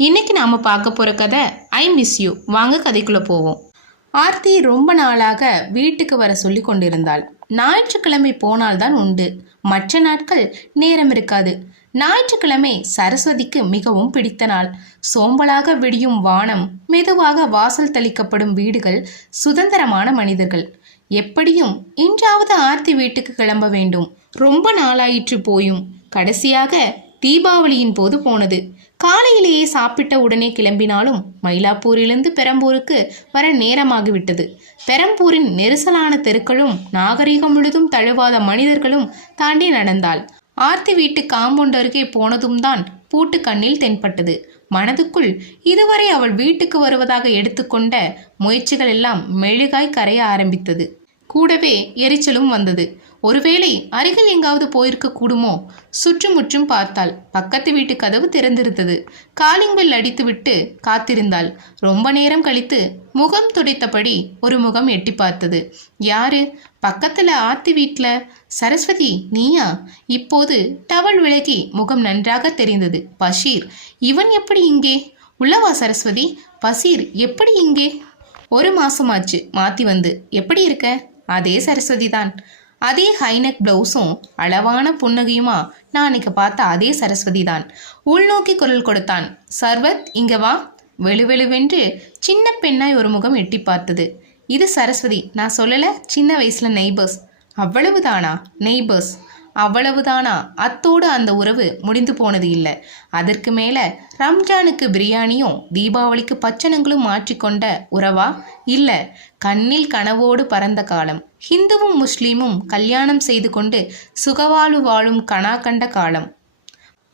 இன்னைக்கு நாம பார்க்க போற கதை ஐ மிஸ் யூ வாங்க கதைக்குள்ள போவோம். ஆர்த்தி ரொம்ப நாளாக வீட்டுக்கு வர சொல்லி கொண்டிருந்தாள். ஞாயிற்றுக்கிழமை போனால்தான் உண்டு. மற்ற நாட்கள் நேரம் இருக்காது. ஞாயிற்றுக்கிழமை சரஸ்வதிக்கு மிகவும் பிடித்த நாள். சோம்பலாக விடியும் வானம் மெதுவாக வாசல் தெளிக்கப்படும் வீடுகள் சுதந்திரமான மனிதர்கள். எப்படியும் இன்றாவது ஆர்த்தி வீட்டுக்கு கிளம்ப வேண்டும். ரொம்ப நாளாயிற்று போயும். கடைசியாக தீபாவளியின் போது போனது. காலையிலேயே சாப்பிட்ட உடனே கிளம்பினாலும் மயிலாப்பூரிலிருந்து பெரம்பூருக்கு வர நேரமாகிவிட்டது. பெரம்பூரின் நெரிசலான தெருக்களும் நாகரிகம் முழுதும் தழுவாத மனிதர்களும் தாண்டி நடந்தாள். ஆர்த்தி வீட்டு காம்பவுண்ட் அருகே போனதும் தான் பூட்டு கண்ணில் தென்பட்டது. மனதுக்குள் இதுவரை அவள் வீட்டுக்கு வருவதாக எடுத்துக்கொண்ட முயற்சிகள் எல்லாம் மெழுகாய் கரைய ஆரம்பித்தது. கூடவே எரிச்சலும் வந்தது. ஒருவேளை அருகில் எங்காவது போயிருக்க கூடுமோ? சுற்றுமுற்றும் பார்த்தாள். பக்கத்து வீட்டு கதவு திறந்திருந்தது. காலிங் பெல் அடித்துவிட்டு காத்திருந்தாள். ரொம்ப நேரம் கழித்து முகம் துடைத்தபடி ஒரு முகம் எட்டி பார்த்தது. யாரு? பக்கத்துல ஆத்தி வீட்டில் சரஸ்வதி நீயா? இப்போது டவல் விலகி முகம் நன்றாக தெரிந்தது. பஷீர் இவன் எப்படி இங்கே? உள்ளவா சரஸ்வதி? பசீர் எப்படி இங்கே? ஒரு மாசமாச்சு. மாத்தி வந்து எப்படி இருக்க? அதே சரஸ்வதி தான் அதே ஹைனக் பிளவுஸும் அளவான புன்னகையுமா? நான் அன்னைக்கு பார்த்த அதே சரஸ்வதி தான் உள்நோக்கி குரல் கொடுத்தான். சர்வத் இங்க வா. வெளுவெளுவென்று சின்ன பெண்ணாய் ஒரு முகம் எட்டி பார்த்தது. இது சரஸ்வதி. நான் சொல்லலை சின்ன வயசில் நெய்பர்ஸ் அவ்வளவுதானா? நெய்பர்ஸ் அவ்வளவுதானா? அத்தோடு அந்த உறவு முடிந்து போனது இல்லை. அதற்கு மேலே ரம்ஜானுக்கு பிரியாணியும் தீபாவளிக்கு பச்சனங்களும் மாற்றிக்கொண்ட உறவா? இல்லை. கண்ணில் கனவோடு பறந்த காலம். ஹிந்துவும் முஸ்லீமும் கல்யாணம் செய்து கொண்டு சுகவாழ்வு வாழும் கனா கண்ட காலம்.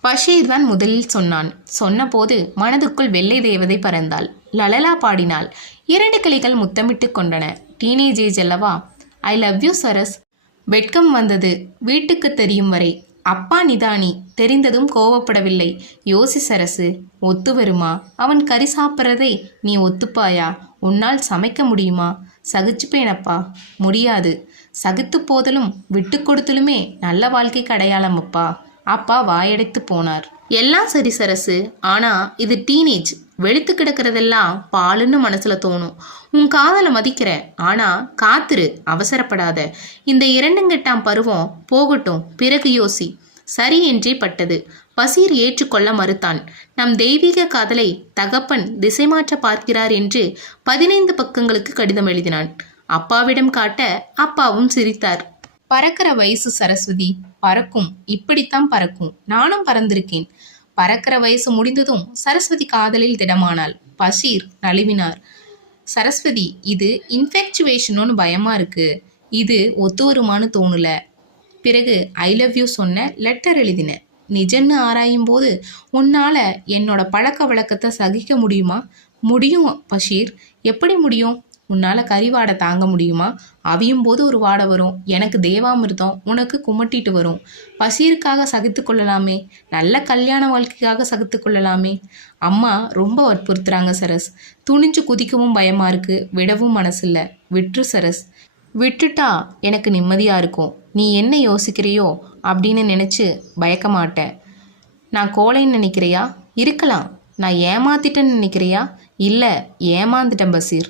பஷீர் தான் முதலில் சொன்னான். சொன்னபோது மனதுக்குள் வெள்ளை தேவதை பறந்தாள். லலலா பாடினாள். இரண்டு கிளிகள் முத்தமிட்டு கொண்டன. டீனேஜேஜ் அல்லவா? I love you Saras. வெட்கம் வந்தது வீட்டுக்கு தெரியும் வரை. அப்பா நிதானி தெரிந்ததும் கோவப்படவில்லை. யோசி சரசு ஒத்து வருமா? அவன் கறி சாப்பிட்றதை நீ ஒத்துப்பாயா? உன்னால் சமைக்க முடியுமா? சகிச்சுப்பேனப்பா. முடியாது. சகித்து போதலும் விட்டு கொடுத்தலுமே நல்ல வாழ்க்கைக்கு அடையாளம் அப்பா. அப்பா வாயடைத்து போனார். எல்லாம் சரி சரசு. ஆனா இது டீனேஜ். வெளுத்து கிடக்கிறதெல்லாம் பாலுன்னு மனசுல தோணும். உன் காதலை மதிக்கிற ஆனா காத்துரு அவசரப்படாத. இந்த இரண்டுங்கெட்டாம் பருவம் போகட்டும் பிறகு யோசி. சரி என்றே பட்டது. பசீர் ஏற்றுக்கொள்ள மறுத்தான். நம் தெய்வீக காதலை தகப்பன் திசை மாற்ற பார்க்கிறார் என்று பதினைந்து பக்கங்களுக்கு கடிதம் எழுதினான். அப்பாவிடம் காட்ட அப்பாவும் சிரித்தார். பறக்கிற வயசு சரஸ்வதி. பறக்கும். இப்படித்தான் பறக்கும். நானும் பறந்திருக்கேன். பறக்கிற வயசு முடிந்ததும் சரஸ்வதி காதலில் திடமானாள். பஷீர் நழுவினார். சரஸ்வதி இது இன்ஃபெக்சுவேஷனோன்னு பயமா இருக்கு. இது ஒத்து வருமானு தோணல. பிறகு ஐ லவ் யூ சொன்ன லெட்டர் எழுதின. நிஜன்னு ஆராயும் போது உன்னால என்னோட பழக்க வழக்கத்தை சகிக்க முடியுமா? முடியும் பஷீர். எப்படி முடியும்? உன்னால் கறி வாடை தாங்க முடியுமா? அவியும் போது ஒரு வாடை வரும். எனக்கு தேவாமிர்தம் உனக்கு குமட்டிட்டு வரும். பசீருக்காக சகித்து கொள்ளலாமே. நல்ல கல்யாண வாழ்க்கைக்காக சகித்து கொள்ளலாமே. அம்மா ரொம்ப வற்புறுத்துறாங்க சரஸ். துணிஞ்சு குதிக்கவும் பயமாக இருக்கு. விடவும் மனசில்ல. விட்டுரு சரஸ். விட்டுட்டா எனக்கு நிம்மதியாக இருக்கும். நீ என்ன யோசிக்கிறியோ அப்படின்னு நினச்சி பயக்க மாட்டேன் நான் கோழைன்னு நினைக்கிறியா? இருக்கலாம். நான் ஏமாத்திட்டேன்னு நினைக்கிறியா? இல்லை ஏமாந்துட்டேன் பசீர்.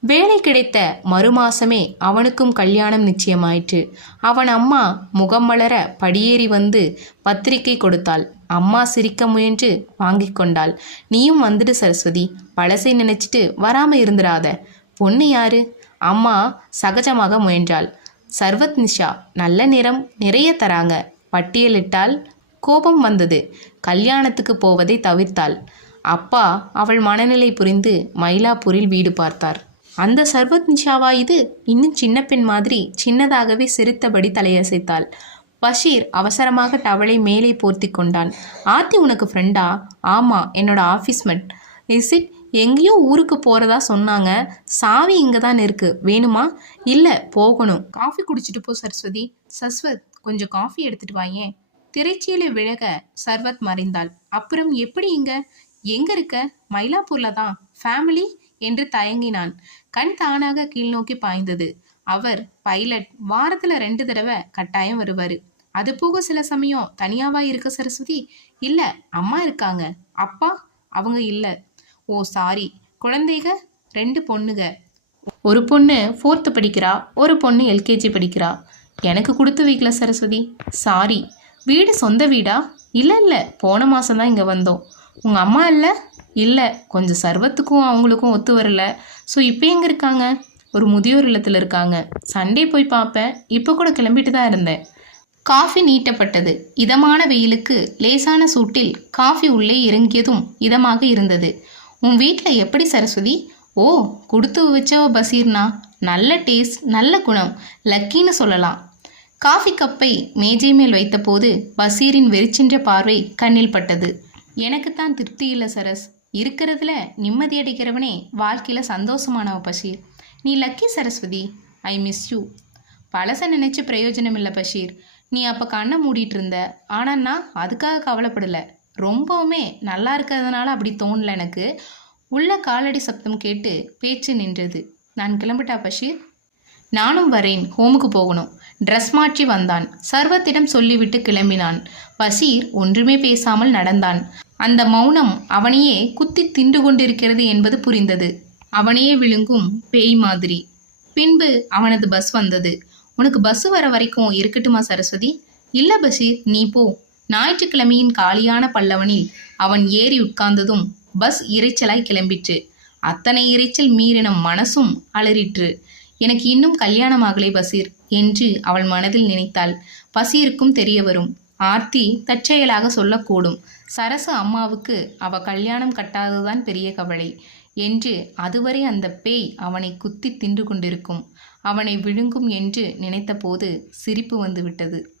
வேலை கிடைத்த மறுமாசமே அவனுக்கும் கல்யாணம் நிச்சயமாயிற்று. அவன் அம்மா முகம் மலர படியேறி வந்து பத்திரிகை கொடுத்தாள். அம்மா சிரிக்க முயன்று வாங்கி கொண்டாள். நீயும் வந்துடு சரஸ்வதி. பழசை நினைச்சிட்டு வராம இருந்துடாத. பொண்ணு யாரு? அம்மா சகஜமாக முயன்றாள். சர்வத் நிஷா நல்ல நிறம் நிறைய தராங்க. பட்டியலிட்டால் கோபம் வந்தது. கல்யாணத்துக்கு போவதை தவிர்த்தாள். அப்பா அவள் மனநிலை புரிந்து மயிலாப்பூரில் வீடு பார்த்தார். அந்த சர்வத் நிஷாவா இது இன்னும் சின்ன பெண் மாதிரி சின்னதாகவே சிரித்தபடி தலையசைத்தாள். பஷீர் அவசரமாக டவலை மேலே போர்த்தி கொண்டான். ஆர்த்தி உனக்கு ஃப்ரெண்டா ஆமா என்னோட ஆஃபீஸ் மெட் இஸ் இட் எங்கேயோ ஊருக்கு போகிறதா சொன்னாங்க. சாவி இங்கே தான் இருக்குது வேணுமா? இல்லை போகணும். காஃபி குடிச்சிட்டு போ சரஸ்வதி. சஸ்வத் கொஞ்சம் காஃபி எடுத்துட்டு வாயேன் திரைச்சியில் விலக சர்வத் மறைந்தாள். அப்புறம் எப்படி இங்க? எங்க இருக்க? மயிலாப்பூர்ல தான் ஃபேமிலி என்று தயங்கினான். கண் தானாக கீழ்நோக்கி பாய்ந்தது. அவர் பைலட் வாரத்துல ரெண்டு தடவை கட்டாயம் வருவாரு. அது போக சில சமயம் தனியாவா இருக்க சரஸ்வதி இல்ல அம்மா இருக்காங்க. அப்பா? அவங்க இல்லை. Oh sorry. குழந்தைக? ரெண்டு பொண்ணுக. ஒரு பொண்ணு ஃபோர்த்து படிக்கிறா ஒரு பொண்ணு எல்கேஜி படிக்கிறா. எனக்கு கொடுத்து வைக்கல சரஸ்வதி. சாரி. வீடு சொந்த வீடா? இல்லை இல்லை. போன மாதம் தான் இங்கே வந்தோம். உங்கள் அம்மா இல்லை? இல்லை கொஞ்சம் சர்வத்துக்கும் அவங்களுக்கும் ஒத்து வரல. ஸோ இப்போ எங்கே இருக்காங்க? ஒரு முதியோர் இல்லத்தில் இருக்காங்க. சண்டே போய் பார்ப்பேன் இப்போ கூட கிளம்பிட்டு தான் இருந்தேன். காஃபி நீட்டப்பட்டது. இதமான வெயிலுக்கு லேசான சூட்டில் காஃபி உள்ளே இறங்கியதும் இதமாக இருந்தது. உன் வீட்டில் எப்படி சரஸ்வதி? ஓ கொடுத்து வச்சவ பசீர்னா நல்ல டேஸ்ட் நல்ல குணம். லக்கின்னு சொல்லலாம். காஃபி கப்பை மேஜை மேல் வைத்தபோது பசீரின் வெறிச்சென்ற பார்வை கண்ணில் பட்டது. எனக்குத்தான் திருப்தி இல்லை சரஸ். இருக்கிறதுல நிம்மதி அடைக்கிறவனே வாழ்க்கையில் சந்தோஷமானவ பஷீர். நீ lucky Saraswathi I miss you. பழச நினச்சி பிரயோஜனம் இல்லை பஷீர். நீ அப்போ கண்ணை மூடிட்டு இருந்த ஆனால் நான் அதுக்காக கவலைப்படலை. ரொம்பவுமே நல்லா இருக்கிறதுனால அப்படி தோணல எனக்கு. உள்ள காலடி சப்தம் கேட்டு பேச்சு நின்றது. நான் கிளம்பிட்டா பஷீர்? நானும் வரேன் ஹோமுக்கு போகணும். ட்ரெஸ் மாற்றி வந்தான். சர்வத்திடம் சொல்லிவிட்டு கிளம்பினான். பஷீர் ஒன்றுமே பேசாமல் நடந்தான். அந்த மௌனம் அவனையே குத்தி தின்று கொண்டிருக்கிறது என்பது புரிந்தது. அவனையே விழுங்கும் பேய் மாதிரி. பின்பு அவனது பஸ் வந்தது. உனக்கு பஸ் வர வரைக்கும் இருக்கட்டுமா சரஸ்வதி? இல்ல பஷீர் நீ போ. ஞாயிற்றுக்கிழமையின் காலியான பல்லவனில் அவன் ஏறி உட்கார்ந்ததும் பஸ் இரைச்சலாய் கிளம்பிற்று. அத்தனை இரைச்சல் மீறின மனசும் அலறிற்று. எனக்கு இன்னும் கல்யாணம் ஆகலை பசீர் என்று அவள் மனதில் நினைத்தாள். பசீருக்கும் தெரிய வரும். ஆர்த்தி தற்செயலாக சொல்லக்கூடும். சரசு அம்மாவுக்கு அவ கல்யாணம் கட்டாததுதான் பெரிய கவலை. என்று அதுவரை அந்த பேய் அவனை குத்தி தின்று கொண்டிருக்கும். அவனை விழுங்கும் என்று நினைத்தபோது சிரிப்பு வந்துவிட்டது